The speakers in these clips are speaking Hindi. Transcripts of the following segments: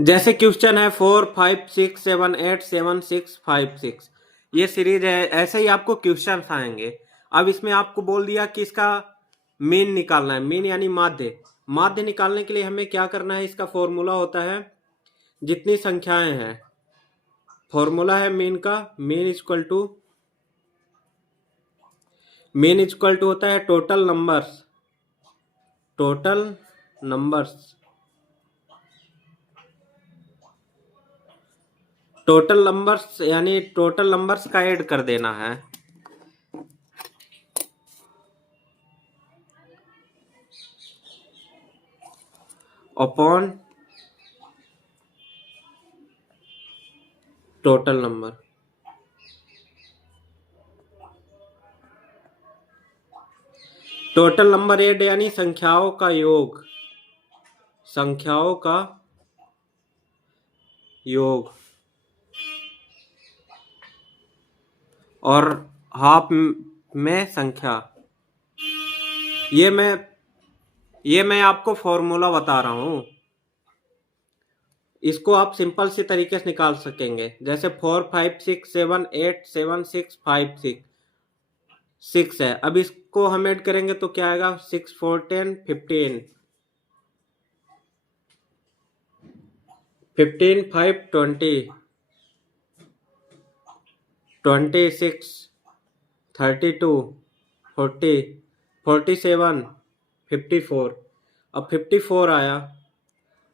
जैसे क्वेश्चन है 4, 5, 6, 7, 8, 7, 6, 5, 6 ये सीरीज है। ऐसे ही आपको क्वेश्चन आएंगे। अब इसमें आपको बोल दिया कि इसका मीन निकालना है। मीन यानी माध्य। माध्य निकालने के लिए हमें क्या करना है, इसका फॉर्मूला होता है जितनी संख्याएं हैं, फॉर्मूला है मीन का। मीन इक्वल टू होता है total numbers. Total numbers total numbers यानी टोटल नंबर्स का ऐड कर देना है। Upon total number. Total number add यानी संख्याओं का योग। संख्याओं का योग। और हाफ में संख्या। ये मैं आपको फॉर्मूला बता रहा हूं। इसको आप सिंपल सी तरीके से निकाल सकेंगे। जैसे 4, 5, 6, 7, 8, 7, 6, 5, 6 है। अब इसको हम ऐड करेंगे तो क्या आएगा, 6, 4, 10, 15, 15, 5, 20, 26, 32, 40, 47, 54। अब 54 आया।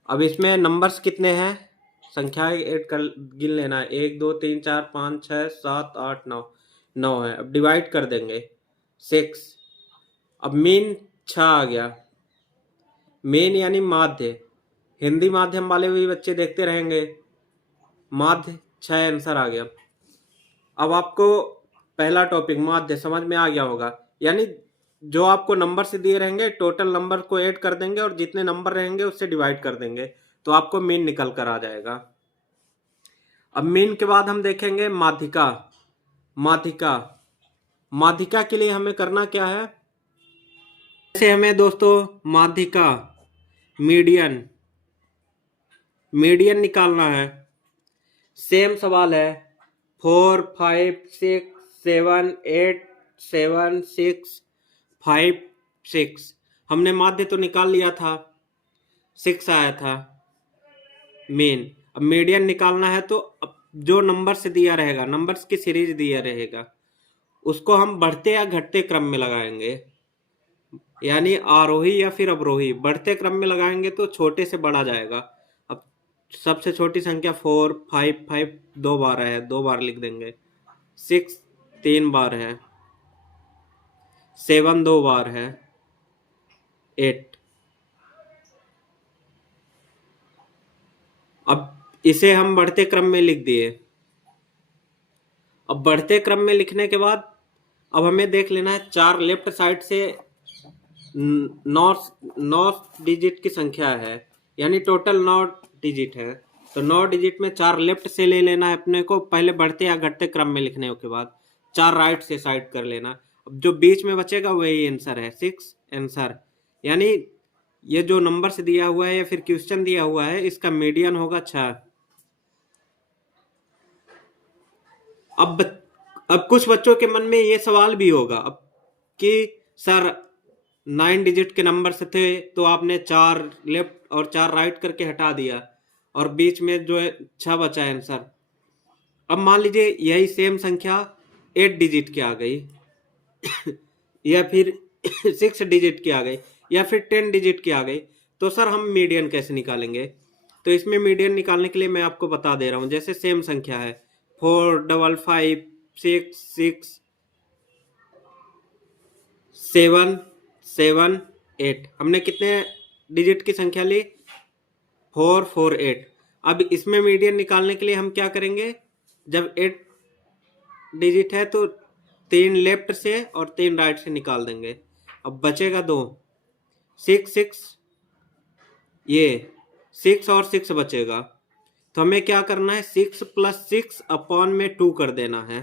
अब इसमें नंबर्स कितने हैं, संख्याएं ऐड कर गिन लेना है। 1, 2, 3, 4, 5, 6, 7, 8, 9। 9 है। अब डिवाइड कर देंगे 6। अब मीन 6 आ गया। मीन यानी माध्य। हिंदी माध्यम वाले भी बच्चे देखते रहेंगे। माध्य 6 आंसर आ गया। अब आपको पहला टॉपिक माध्य समझ में आ गया होगा। यानी जो आपको नंबर से दिए रहेंगे, टोटल नंबर को ऐड कर देंगे और जितने नंबर रहेंगे उससे डिवाइड कर देंगे तो आपको मीन निकल कर आ जाएगा। अब मीन के बाद हम देखेंगे माध्यिका। माध्यिका माध्यिका के लिए हमें करना क्या है, जैसे हमें दोस्तों माध्यिका मीडियन मीडियन निकालना है। सेम सवाल है 4, 5, 6, 7, 8, 7, 6, 5, 6। हमने माध्य तो निकाल लिया था, 6 आया था मेन। अब मीडियन निकालना है तो अब जो नंबर से दिया रहेगा, नंबर्स की सीरीज दिया रहेगा, उसको हम बढ़ते या घटते क्रम में लगाएंगे। यानी आरोही या फिर अवरोही। बढ़ते क्रम में लगाएंगे तो छोटे से बड़ा जाएगा। अब सबसे छोटी संख्या 4, 5, 5 2 बार है, 2 बार लिख देंगे। 6 3 बार है। 7 2 बार है। 8। अब इसे हम बढ़ते क्रम में लिख दिए। अब बढ़ते क्रम में लिखने के बाद अब हमें देख लेना है 4 लेफ्ट साइड से 9 डिजिट की संख्या है, यानी टोटल 9 डिजिट है। तो 9 डिजिट में 4 लेफ्ट से ले लेना है अपने को, पहले बढ़ते या घटते क्रम में लिखने के बाद 4 राइट से साइड कर लेना। अब जो बीच में बचेगा वही आंसर है, 6 आंसर। यानी ये जो नंबर से दिया हुआ है या फिर क्वेश्चन दिया हुआ है, इसका मीडियन होगा 6। अब कुछ बच्चों के मन में ये सवाल भी होगा अब कि सर 9 डिजिट के नंबर से थे तो आपने 4 लेफ्ट और 4 राइट करके हटा दिया और बीच में जो है 6 बचा है आंसर। अब मान लीजिए यही सेम संख्या 8 डिजिट की आ गई या फिर 6 डिजिट की आ गई या फिर 10 डिजिट की आ गई, तो सर हम मीडियन कैसे निकालेंगे। तो इसमें मीडियन निकालने के लिए मैं आपको बता दे रहा हूं। जैसे सेम संख्या है 4, 5, 5, 6, 6, 7, 7, 8। हमने कितने डिजिट की संख्या ली, 4, 4, 8। अब इसमें मीडियन निकालने के लिए हम क्या करेंगे, जब 8 डिजिट है तो 3 लेफ्ट से और 3 राइट से निकाल देंगे। अब बचेगा 2, 6, 6, ये 6 और 6 बचेगा। तो हमें क्या करना है, 6 + 6 अपॉन में 2 कर देना है।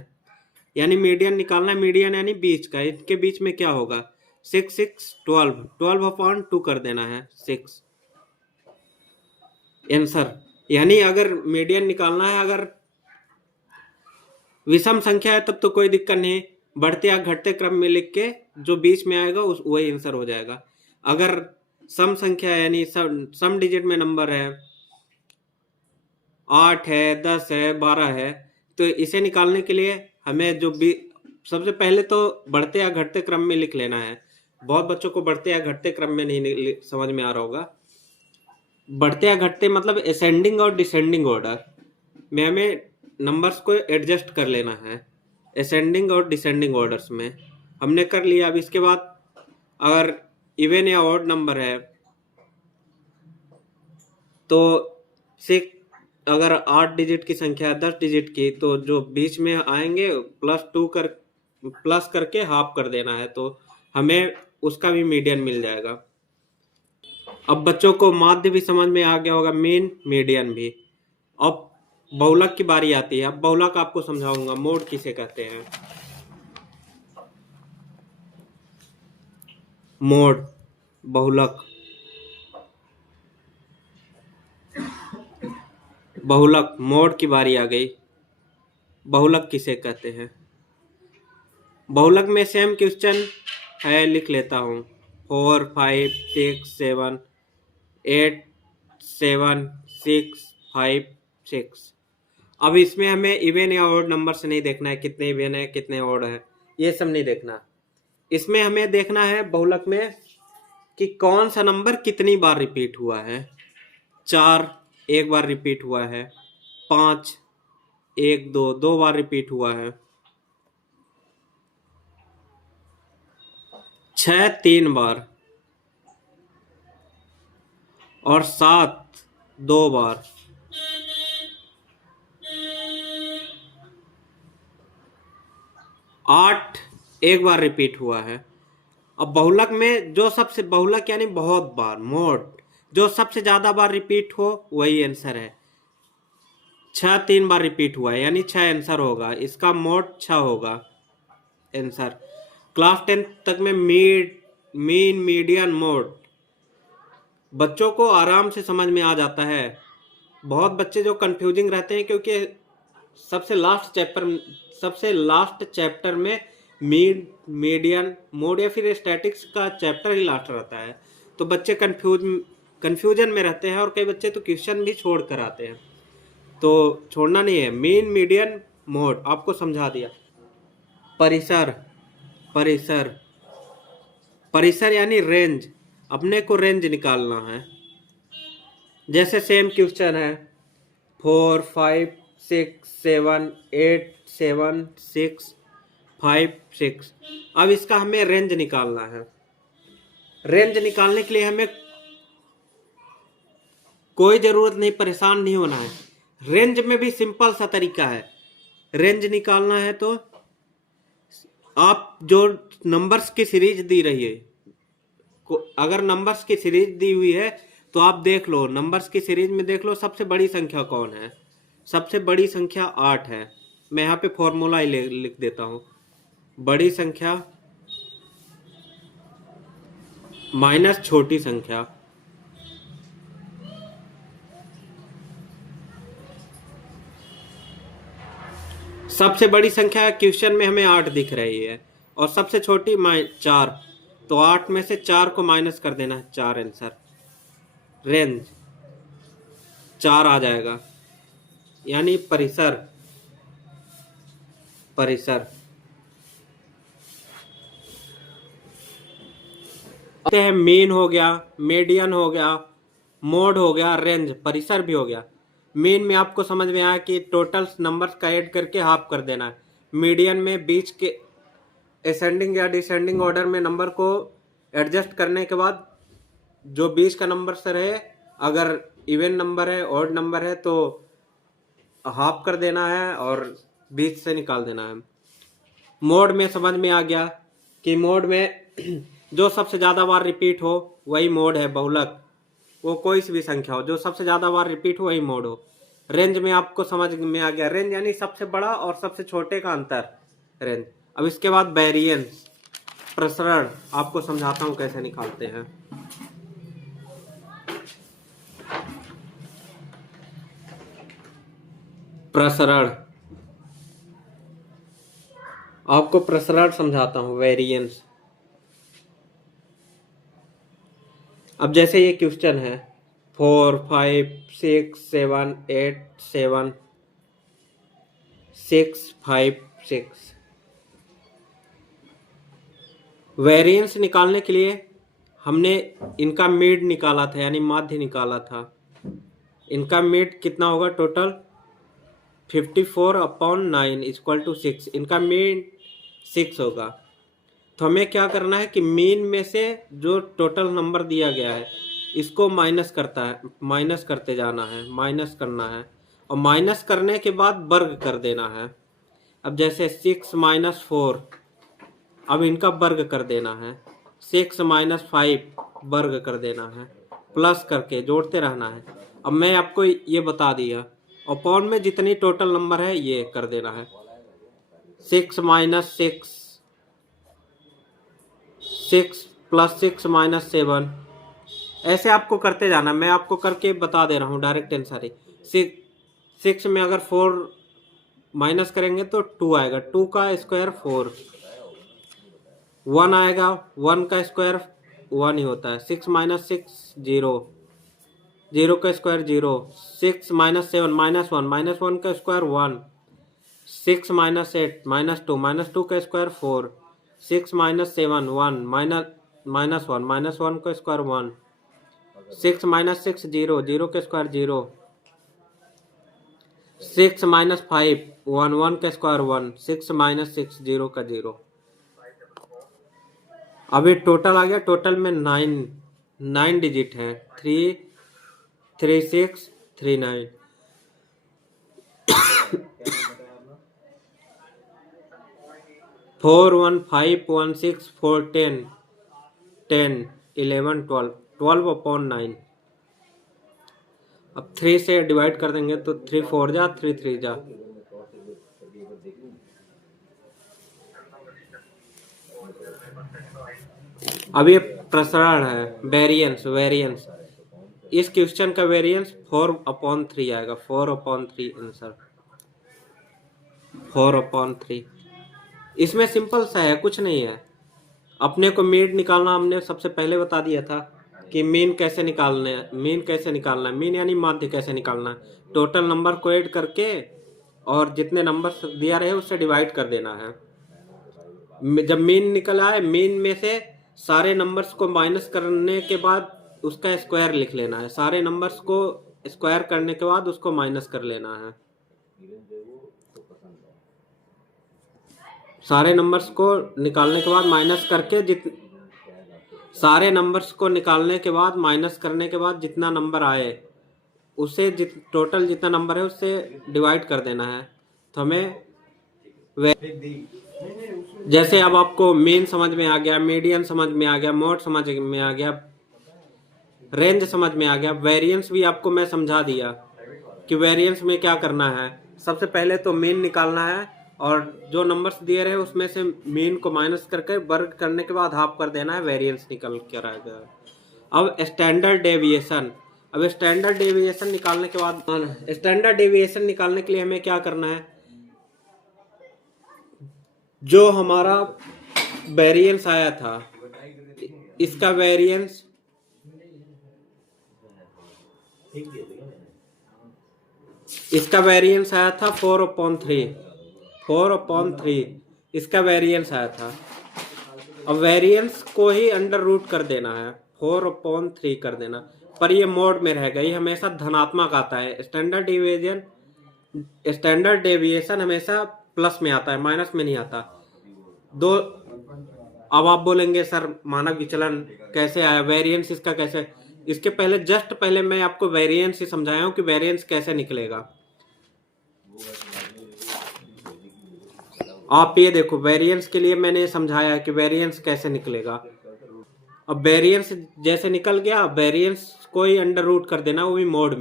यानी मीडियन निकालना है। मीडियन यानी बीच का। इनके बीच में क्या होगा, 6, 6, 12 अपॉन 2 कर देना है 6 आंसर। यानी अगर मीडियन निकालना है, अगर विषम संख्या है तब तो कोई दिक्कत नहीं, बढ़ते या घटते क्रम में लिख के जो बीच में आएगा उस वही आंसर हो जाएगा। अगर सम संख्या है यानी सम डिजिट में नंबर है, 8 है, 10 है, 12 है, तो इसे निकालने के लिए हमें सबसे पहले तो बढ़ते या घटते क्रम में लिख लेना है। बहुत बच्चों को बढ़ते या घटते क्रम में नहीं समझ में आ रहा होगा। बढ़ते या घटते मतलब असेंडिंग और डिसेंडिंग ऑर्डर में हमें नंबर्स को एडजस्ट कर लेना है। असेंडिंग और डिसेंडिंग ऑर्डर्स में हमने कर लिया। अब इसके बाद अगर इवन या ऑड नंबर है तो अगर 8 डिजिट की संख्या है, 10 डिजिट की, तो जो बीच में आएंगे प्लस करके हाफ कर देना है, तो हमें उसका भी मीडियन मिल जाएगा। अब बच्चों को माध्य भी समझ में आ गया होगा, मीन मीडियन भी। अब बहुलक की बारी आती है। अब बहुलक आपको समझाऊंगा, मोड किसे कहते हैं। मोड, बहुलक, बहुलक, मोड की बारी आ गई। बहुलक किसे कहते हैं? बहुलक में सेम क्वेश्चन है, लिख लेता हूँ। 4, 5, 6, 7, 8, 7, 6, 5, 6। अब इसमें हमें इवन या ऑड नंबर से नहीं देखना है, कितने इवन है कितने ऑड है, ये सब नहीं देखना। इसमें हमें देखना है बहुलक में कि कौन सा नंबर कितनी बार रिपीट हुआ है। 4 एक बार रिपीट हुआ है, 5 1 2 2 बार रिपीट हुआ है, 6 3 बार, और 7 2 बार। 8 एक बार रिपीट हुआ है। अब बहुलक में जो सबसे, बहुलक यानी बहुत बार, मोड जो सबसे ज्यादा बार रिपीट हो वही आंसर है। 6 3 बार रिपीट हुआ है यानी 6 आंसर होगा, इसका मोड 6 होगा आंसर। क्लास 10 तक में मीन मीडियन मोड बच्चों को आराम से समझ में आ जाता है। बहुत बच्चे जो कंफ्यूजिंग रहते हैं क्योंकि सबसे लास्ट चैप्टर में मीडियन मोड या फिर स्टैटिक्स का चैप्टर ही लास्ट रहता है, तो बच्चे कंफ्यूजन में रहते हैं, और कई बच्चे तो क्वेश्चन भी छोड़ कर आते हैं। तो छोड़ना नहीं है। मीन मीडियन मोड आपको समझा दिया। परिसर, परिसर, परिसर यानी रेंज, अपने को रेंज निकालना है। जैसे सेम क्वेश्चन है, 4 5 6 7 8 7 6 5 6। अब इसका हमें रेंज निकालना है। रेंज निकालने के लिए हमें कोई जरूरत नहीं, परेशान नहीं होना है। रेंज में भी सिंपल सा तरीका है। रेंज निकालना है तो आप जो नंबर्स की सीरीज दी रही है, अगर नंबर्स की सीरीज दी हुई है तो आप देख लो, नंबर्स की सीरीज में देख लो सबसे बड़ी संख्या कौन है। सबसे बड़ी संख्या 8 है। मैं यहाँ पे फॉर्मूला ही लिख देता हूँ। बड़ी संख्या माइनस छोटी संख्या, सबसे बड़ी संख्या क्वेश्चन में हमें 8 दिख रही है, और सबसे छोटी 4, तो 8 में से 4 को माइनस कर देना है, 4 आंसर। रेंज 4 आ जाएगा, यानी परिसर, परिसर है। मीन हो गया, मीडियन हो गया, मोड हो गया, रेंज, परिसर भी हो गया। मीन में आपको समझ में आया कि टोटल नंबर्स का ऐड करके हाफ कर देना है। मीडियन में बीच के असेंडिंग या डिसेंडिंग ऑर्डर में नंबर को एडजस्ट करने के बाद जो बीच का नंबर से रहे, अगर इवन नंबर है ऑड नंबर है तो हाफ कर देना है और बीच से निकाल देना है। मोड में समझ में आ गया कि मोड में जो सबसे ज्यादा बार रिपीट हो वही मोड है बहुलक। वो कोई सी भी संख्या हो, जो सबसे ज्यादा बार रिपीट हो वही मोड हो। रेंज में आपको समझ में आ गया, रेंज यानी सबसे बड़ा और सबसे छोटे का अंतर, रेंज। अब इसके बाद वेरिएंस, प्रसरण, आपको समझाता हूँ कैसे निकालते हैं। प्रसरण, आपको प्रसरण समझाता हूँ, वेरिएंस। अब जैसे ये क्वेश्चन है 4 5 6 7 8 7 6 5 6, वेरिएंस निकालने के लिए हमने इनका मिड निकाला था, यानी माध्य निकाला था। इनका मिड कितना होगा टोटल 54/9 इक्वल टू 6, इनका मीन 6 होगा। तो हमें क्या करना है कि मीन में से जो टोटल नंबर दिया गया है इसको माइनस करते जाना है, माइनस करना है, और माइनस करने के बाद वर्ग कर देना है। अब जैसे 6 - 4, अब इनका वर्ग कर देना है, 6 - 5 वर्ग कर देना है, प्लस करके जोड़ते रहना है। अब मैं आपको ये बता दिया, अपॉन में जितनी टोटल नंबर है ये कर देना है। 6 - 6, 6 + 6 - 7, ऐसे आपको करते जाना। मैं आपको करके बता दे रहा हूँ, डायरेक्ट आंसर है। 6 में अगर 4 माइनस करेंगे तो 2 आएगा, 2 का स्क्वायर 4, 1 आएगा, 1 का स्क्वायर 1 ही होता है। 6 - 6 0, 0 का स्क्वायर 0, 6 - 7 -1, -1 का स्क्वायर 1, 6 - 8 -2, -2 का स्क्वायर 4, 6 - 7 1, -1, -1 का स्क्वायर 1, 6 - 6 0, 0 का स्क्वायर 0, 6 - 5 1, 1 का स्क्वायर 1, 6 - 6 0 का 0। अभी टोटल आ गया, टोटल में 9 डिजिट है, 3 3 6 3 9। 4 1 5 1 6 4 10 10 11 12, 12/9। अब 3 से डिवाइड कर देंगे तो 3 4 जा, 3 3 जा, अब ये प्रसरण है, वेरिएंस। इस क्वेश्चन का वेरिएंस 4/3 आएगा, 4/3 आंसर, 4/3। इसमें सिंपल सा है, कुछ नहीं है। अपने को मीन निकालना हमने सबसे पहले बता दिया था कि मीन कैसे निकालना है, मीन यानी माध्य कैसे निकालना है। टोटल नंबर को ऐड करके और जितने नंबर दिया रहे उससे डिवाइड कर देना है। जब मीन निकल आए, मीन में से सारे नंबर्स को माइनस करने के बाद उसका स्क्वायर लिख लेना है, सारे नंबर्स को स्क्वायर करने के बाद उसको माइनस कर लेना है। सारे नंबर्स को निकालने के बाद माइनस करके सारे नंबर्स को निकालने के बाद माइनस करने के बाद जितना नंबर आए उसे टोटल जितना नंबर है उससे डिवाइड कर देना है। तो हमें जैसे अब आपको मीन समझ में आ गया, मीडियन समझ में आ गया, मोड समझ में आ गया, रेंज समझ में आ गया, वेरिएंस भी आपको मैं समझा दिया कि वेरिएंस में क्या करना है। सबसे पहले तो मीन निकालना है और जो नंबर्स दिए रहे उसमें से मीन को माइनस करके वर्ग करने के बाद हाफ कर देना है, वेरिएंस निकल कर आएगा। अब स्टैंडर्ड डेविएशन, अब स्टैंडर्ड डेविएशन निकालने के बाद, स्टैंडर्ड डेविएशन निकालने के लिए हमें क्या करना है, जो हमारा वेरिएंस आया था इसका वेरिएंस आया था 4/3, इसका वेरिएंस आया था। अब वेरिएंस को ही अंडर रूट कर देना है, 4/3 कर देना, पर ये मोड में रहेगा, ये हमेशा धनात्मक आता है। स्टैंडर्ड डेविएशन हमेशा प्लस में आता है, माइनस में नहीं आता। अब आप बोलेंगे सर मानक विचलन कैसे आया, वेरिएंस इसका कैसे, इसके पहले जस्ट पहले मैं आपको वेरिएंस ही समझाया हूं कि वेरिएंस कैसे निकलेगा। आप ये देखो, वेरिएंस के लिए मैंने समझाया कि वेरिएंस कैसे निकलेगा। अब वेरिएंस जैसे निकल गया, वेरिएंस को ही अंडर रूट कर देना, वो भी मोड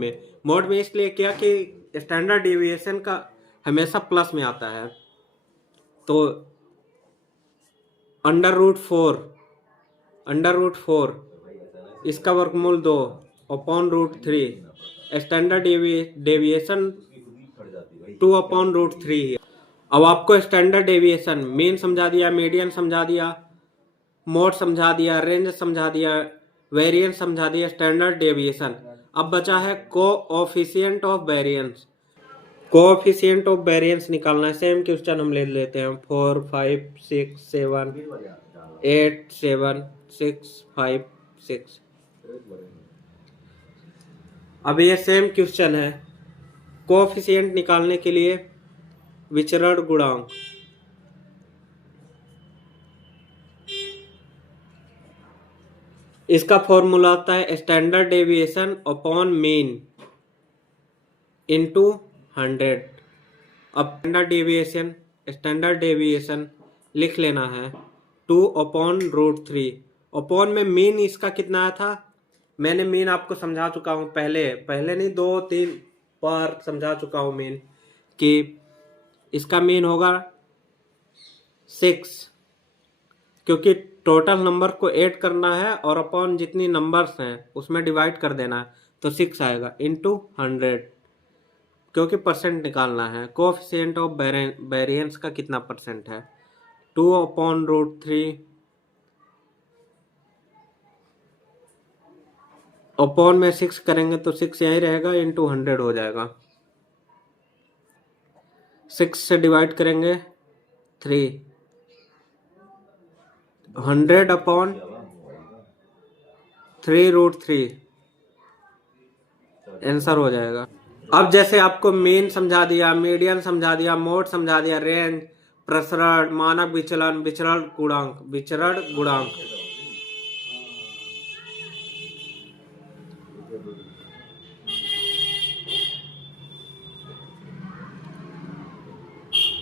में इसलिए किया कि स्टैंडर्ड डेविएशन का हमेशा प्लस में आता है। तो √4 इसका वर्गमूल 2/√3, स्टैंडर्ड डेविएशन 2/√3। अब आपको स्टैंडर्ड डेविएशन मीन समझा दिया, मीडियन समझा दिया, मोड समझा दिया, रेंज समझा दिया, वेरिएंस समझा दिया, स्टैंडर्ड डेविएशन। अब बचा है coefficient of variance. Coefficient of variance निकालना है। सेम क्वेश्चन हम ले लेते हैं 4 5 6 7 8 7 6 5 6। अब ये सेम क्वेश्चन है। कोएफिशिएंट निकालने के लिए विचरण गुणांक, इसका फॉर्मूला आता है standard deviation upon mean into 100। अब स्टैंडर्ड डेविएशन लिख लेना है 2/√3। अपॉन में मीन इसका कितना आया था, मैंने मीन आपको समझा चुका हूं पहले नहीं 2-3 बार समझा चुका हूं मीन कि इसका मीन होगा 6, क्योंकि टोटल नंबर को ऐड करना है और अपॉन जितनी नंबर्स हैं उसमें डिवाइड कर देना है, तो 6 आएगा इनटू 100, क्योंकि परसेंट निकालना है। कोएफिशिएंट ऑफ वेरिएंस का कितना परसेंट है, 2/√3 अपॉन में 6 करेंगे तो 6 यही रहेगा, इनटू 100 हो जाएगा। 6 से डिवाइड करेंगे 3, 100/3√3 आंसर हो जाएगा। अब जैसे आपको मीन समझा दिया, मीडियन समझा दिया, मोड समझा दिया, रेंज, प्रसरण, मानक विचलन, विचरण गुणांक।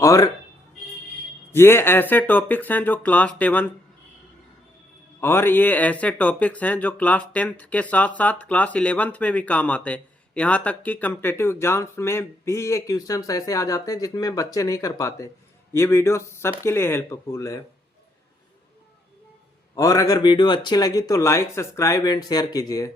और ये ऐसे टॉपिक्स हैं जो क्लास 10th के साथ साथ क्लास 11th में भी काम आते हैं। यहाँ तक कि कॉम्पिटिटिव एग्जाम्स में भी ये क्वेश्चंस ऐसे आ जाते हैं जिसमें बच्चे नहीं कर पाते। ये वीडियो सबके लिए हेल्पफुल है। और अगर वीडियो अच्छी लगी तो लाइक, सब्सक्राइब एंड शेयर कीजिए।